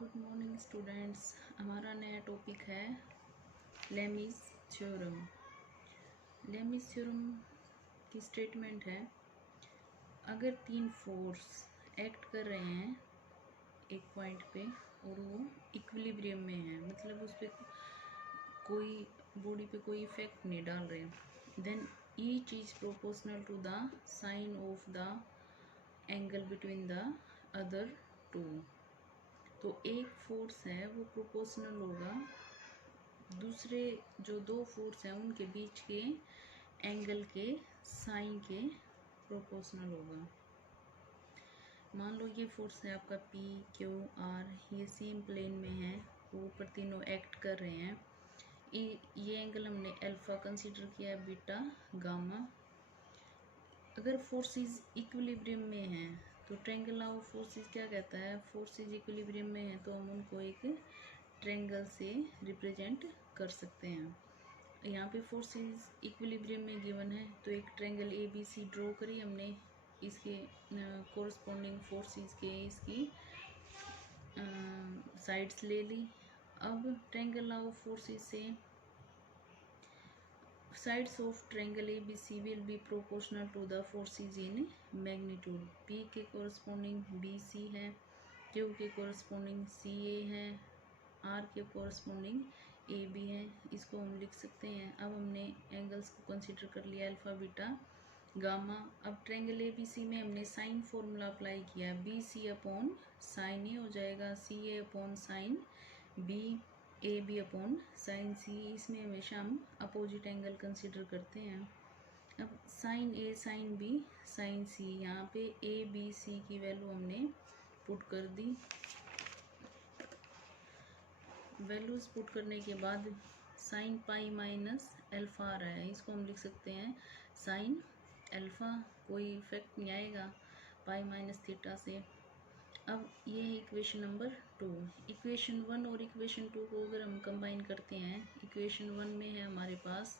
Good morning students. हमारा नया topic है लेमीज थ्योरम। लेमीज थ्योरम की स्टेटमेंट है, अगर तीन फोर्स एक्ट कर रहे हैं एक पॉइंट पे और वो इक्विलिब्रियम में है, मतलब उस पर कोई बॉडी पे कोई इफेक्ट नहीं डाल रहे, then each is proportional to the sine of the angle between the other two. तो एक फोर्स है वो प्रोपोर्शनल होगा दूसरे जो दो फोर्स हैं उनके बीच के एंगल के साइन के प्रोपोर्शनल होगा। मान लो ये फोर्स है आपका P, Q, R, ये सेम प्लेन में है, वो ऊपर तीनों एक्ट कर रहे हैं। ये एंगल हमने अल्फा कंसीडर किया है, बीटा, गामा। अगर फोर्सेस इक्विलिब्रियम में हैं तो ट्रायंगल लॉ ऑफ फोर्सेस क्या कहता है, फोर्सेस इक्विलिब्रियम में है तो हम उनको एक ट्रायंगल से रिप्रेजेंट कर सकते हैं। यहाँ पे फोर्सेस इक्विलिब्रियम में गिवन है तो एक ट्रायंगल ABC ड्रॉ करी हमने, इसके कोरस्पॉन्डिंग फोर्सेस के इसकी साइड्स ले ली। अब ट्रायंगल लॉ ऑफ फोर्सेस से sides of triangle ABC will be proportional to the forces in magnitude। P के corresponding BC है, Q के corresponding CA है, R के corresponding AB है। इसको हम लिख सकते हैं। अब हमने एंगल्स को कंसीडर कर लिया, अल्फा, बीटा, गामा। अब ट्रायंगल ABC में हमने साइन फॉर्मूला अप्लाई किया, BC अपॉन साइन ए हो जाएगा, CA upon sine B, AB upon sine C। इसमें हमेशा हम अपोजिट एंगल कंसीडर करते हैं। अब sine A, sine B, sine C, यहाँ पे A, B, C की वैल्यू हमने पुट कर दी। वैल्यूज पुट करने के बाद साइन पाई माइनस अल्फा आ रहा है, इसको हम लिख सकते हैं साइन अल्फा। कोई इफेक्ट नहीं आएगा पाई माइनस थीटा से। अब ये है इक्वेशन नंबर 2। इक्वेशन 1 और इक्वेशन 2 को अगर हम कंबाइन करते हैं, इक्वेशन 1 में है हमारे पास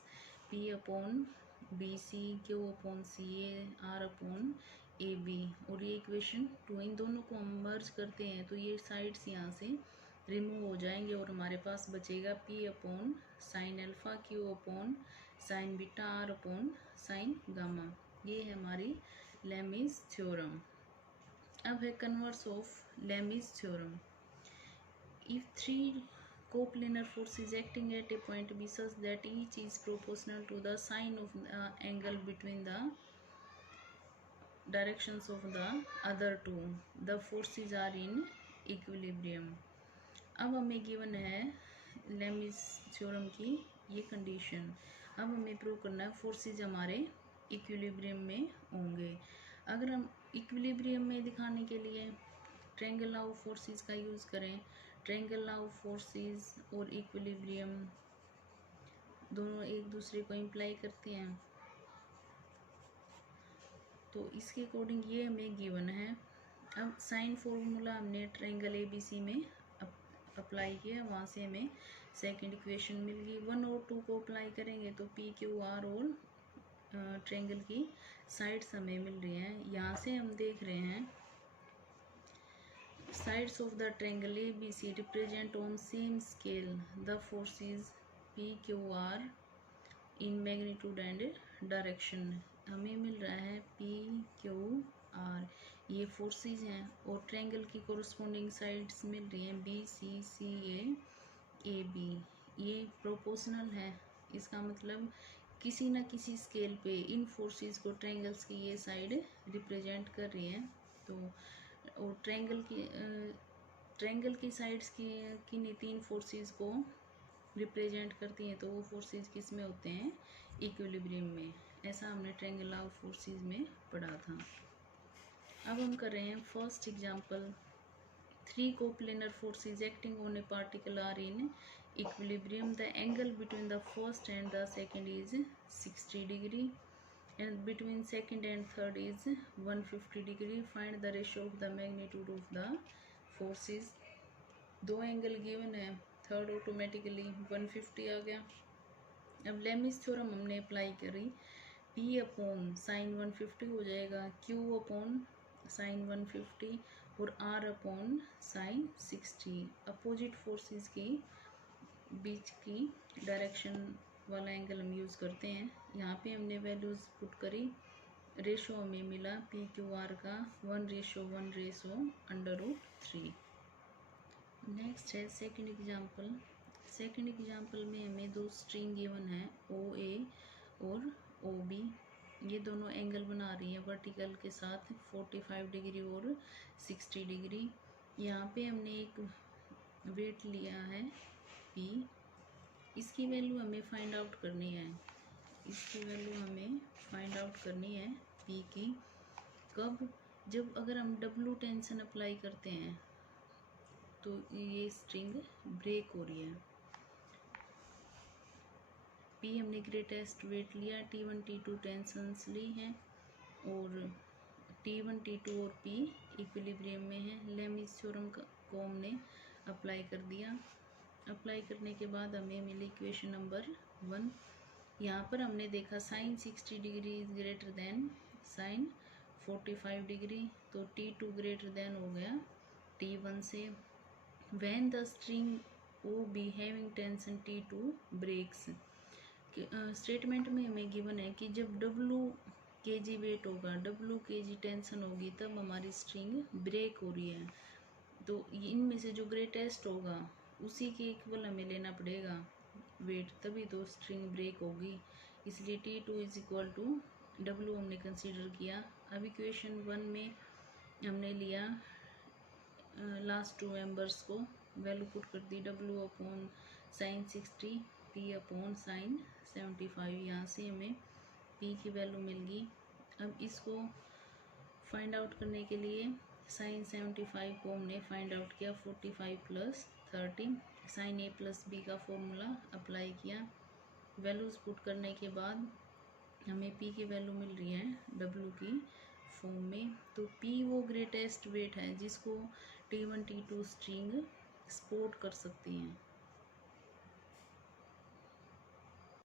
P upon BC, Q upon CA, R upon AB, और ये इक्वेशन 2, इन दोनों को हम मर्ज करते हैं तो ये साइड्स यहाँ से रिमूव हो जाएंगे और हमारे पास बचेगा P upon sine alpha, Q upon sine beta, R upon sine gamma. ये है हमारी लेमीज थ्योरम। अब है converse of Lami's theorem. If three coplanar forces acting at a point B such that each is proportional to the sine of the angle between the directions of the other two, the forces are in equilibrium। अब हमें given है Lami's theorem की ये condition. अब हमें prove करना है forces हमारे इक्विलिब्रियम में होंगे। अगर हम इक्विलिब्रियम में दिखाने के लिए ट्रायंगल लॉ ऑफ फोर्सेस का यूज़ करें, ट्रायंगल लॉ ऑफ फोर्सेस और इक्विलिब्रियम दोनों एक दूसरे को इम्प्लाई करते हैं, तो इसके अकॉर्डिंग ये हमें गिवन है। अब साइन फॉर्मूला हमने ट्रायंगल ABC में अप्लाई किया, वहाँ से हमें सेकंड इक्वेशन मिल गई। 1 और 2 को अप्लाई करेंगे तो P, Q, R और ट्रायंगल की साइड्स हमें मिल रही हैं। यहाँ से हम देख रहे हैं sides of the triangle ABC represent on same scale the forces P, Q, R in magnitude and direction। हमें मिल रहा है P, Q, R, ये फोर्सेस हैं और ट्रायंगल की कोरस्पॉन्डिंग साइड्स मिल रही हैं B, C, C, A, A, B। ये प्रोपोर्शनल है, इसका मतलब किसी न किसी स्केल पे इन फोर्सेस को ट्रायंगल्स की ये साइड रिप्रेजेंट कर रही है। तो और ट्रायंगल की साइड्स की किन्हीं तीन फोर्सेस को रिप्रेजेंट करती हैं, तो वो फोर्सेस किस में होते हैं, इक्विलिब्रियम में। ऐसा हमने ट्रायंगल लॉ ऑफ फोर्सेस में पढ़ा था। अब हम कर रहे हैं first example. 3 coplanar forces acting on a particle are in equilibrium. The angle between the first and the second is 60 degree and between second and third is 150 degree। Find the ratio of the magnitude of the forces। दो angle given है, third automatically 150 आ गया। अब Lami's theorem हमने apply करी, P upon sign 150 हो जाएगा, Q upon sine 150 और R upon sine 60 opposite forces की बीच की डायरेक्शन वाला एंगल हम यूज़ करते हैं। यहाँ पे हमने वैल्यूज़ पुट करी, रेशो हमें मिला PQR का 1:1/√3। नेक्स्ट है सेकंड एग्जांपल। सेकंड एग्जांपल में हमें दो स्ट्रिंग गिवन है OA और OB। ये दोनों एंगल बना रही हैं वर्टिकल के साथ 45 डिग्री और 60 डिग्री। यहाँ पे हमने एक वेट लिया है P, इसकी वैल्यू हमें फाइंड आउट करनी है। इसकी वैल्यू हमें फाइंड आउट करनी है P की। कब? जब अगर हम W टेंशन अप्लाई करते हैं तो ये स्ट्रिंग ब्रेक हो रही है। P हमने ग्रेटेस्ट वेट लिया, T1 T2 टेंशंस ली हैं और T1 T2 और P इक्विलिब्रियम में है। लेमिस थ्योरम को हमने अप्लाई कर दिया। अप्लाई करने के बाद हमें मिली इक्वेशन नंबर 1। यहाँ पर हमने देखा sine 60 degree is greater than sine 45 degree, तो T2 ग्रेटर देन हो गया T1 से। When the string OB having tension T2 breaks, statement में हमें गिवन है कि जब W kg वेट होगा, W kg टेंशन होगी, तब हमारी स्ट्रिंग ब्रेक हो रही है। तो इनमें से जो ग्रेटेस्ट होगा उसी के इक्वल हमें लेना पड़ेगा वेट, तभी तो स्ट्रिंग ब्रेक होगी। इसलिए T2 is equal to W हमने कंसीडर किया। अब इक्वेशन 1 में हमने लिया लास्ट टू मेंबर्स को, वैल्यू पुट कर दी W upon sine 60, P upon sine 75। यहाँ से हमें P की वैल्यू मिल गई। अब इसको फाइंड आउट करने के लिए साइन 75 को हमने फाइंड आउट किया 45 + 30, साइन A + B का फॉर्मूला अप्लाई किया। वैल्यूज़ पुट करने के बाद हमें P की वैल्यू मिल रही है W की फॉर्म में। तो P वो ग्रेटेस्ट वेट है जिसको T1 T2 स्ट्रिंग सपोर्ट कर सकती हैं।